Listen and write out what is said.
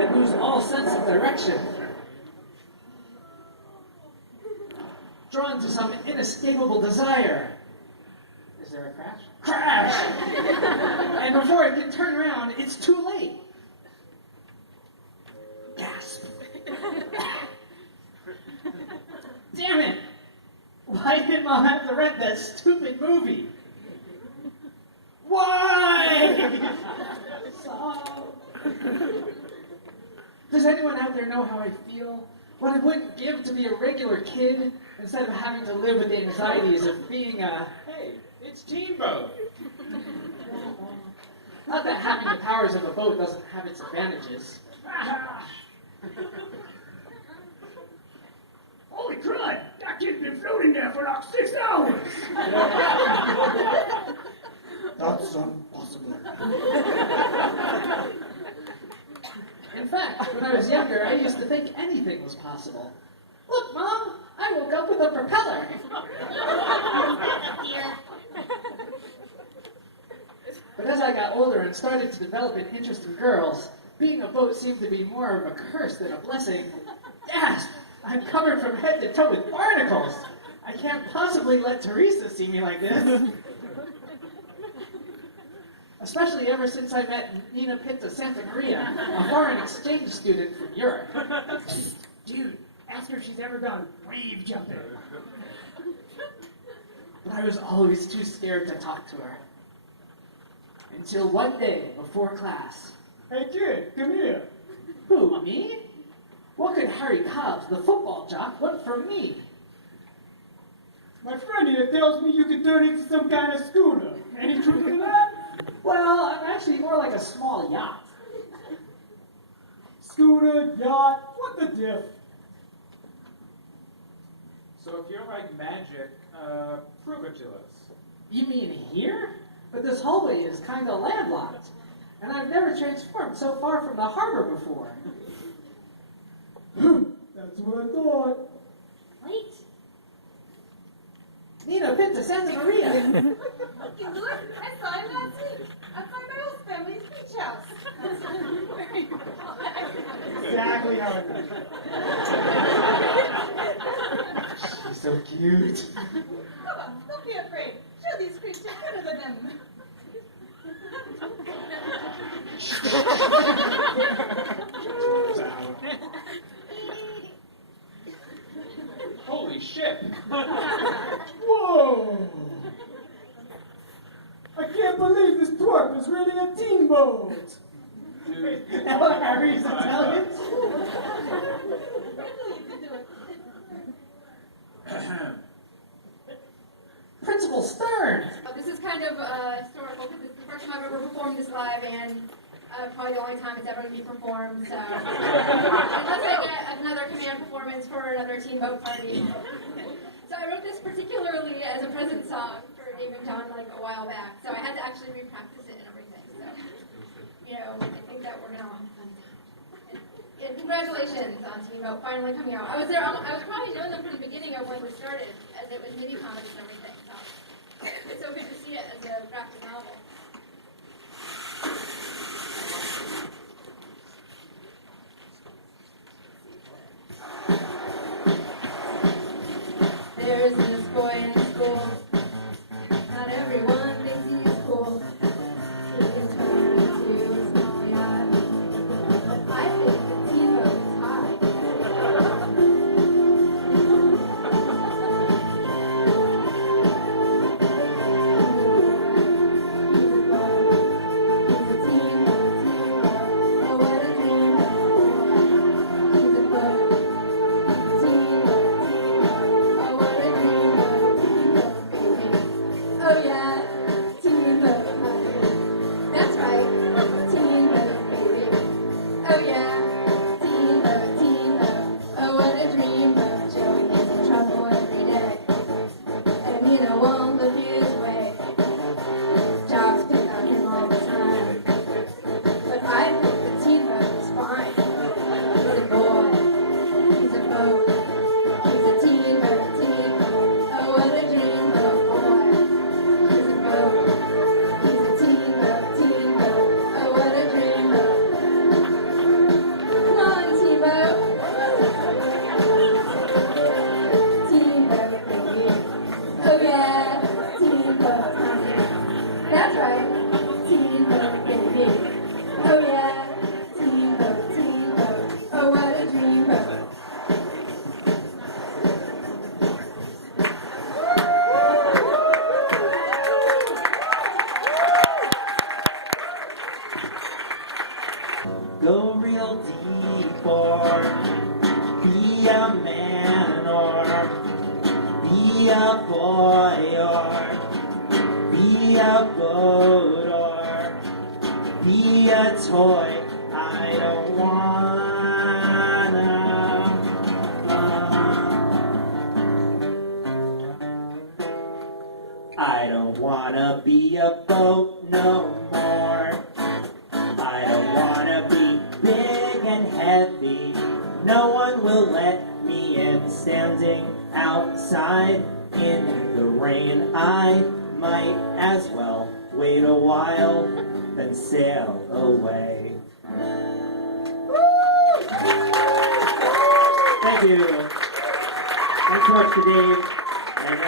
and lose all sense of direction. Drawn to some inescapable desire. Is there a crash? Crash! And before I can turn around, it's too late. Gasp. Damn it! Why did Mom have to rent that stupid movie? Why? Does anyone out there know how I feel? What I wouldn't give to be a regular kid instead of having to live with the anxieties of being a... Hey, it's Teamboat. Not that having the powers of a boat doesn't have its advantages. Holy crud! That kid's been floating there for like 6 hours! That's impossible. In fact, when I was younger, I used to think anything was possible. Look, Mom, I woke up with a propeller. But as I got older and started to develop an interest in girls, being a boat seemed to be more of a curse than a blessing. Gasp! I'm covered from head to toe with barnacles. I can't possibly let Teresa see me like this. Especially ever since I met Nina Pitta Santa Maria, a foreign exchange student from Europe. Dude, ask her if she's ever done wave jumping. But I was always too scared to talk to her. Until one day before class. Hey kid, come here. Who, me? What could Harry Cobbs, the football jock, want from me? My friend here tells me you could turn into some kind of schooner. Any truth in that? Well, I'm actually more like a small yacht. Schooner, yacht, what the diff? So if you're like magic, prove it to us. You mean here? But this hallway is kind of landlocked. And I've never transformed so far from the harbor before. That's what I thought. Wait. Nina Pitta Santa Maria. Looking good. I saw him last week. Outside my old family's beach house. Exactly how it is. She's so cute. Come on, don't be afraid. Show these creatures better than them. Holy shit! Whoa! I can't believe this twerp is really a teamboat. Dude, Hello, Harry's Italian. Principal Stern. This is kind of historical because it's the first time I've ever performed this live and probably the only time it's ever going to be performed. So unless I get another command performance for another teen boat party. So I wrote this particularly as a present song for Dave and John like a while back. So I had to actually re-practice it and everything. So, I think that we're going to have fun. Yeah, congratulations on Teen Boat finally coming out. I was probably doing them from the beginning of when we started, as it was mini comics and everything. So it's so good to see it as a graphic novel. There's this boy in school. Not everyone thinks he's cool. He can turn into a small yacht. But I think the Teen Boat is hot. go real deep, or be a man, or be a boy, or be a boat, or be a toy. I don't wanna. I don't wanna be a boat no more. I don't wanna be big and heavy. No one will let me in. Standing outside in the rain, I might as well wait a while, then sail away. Thank you. Thanks so much to Dave.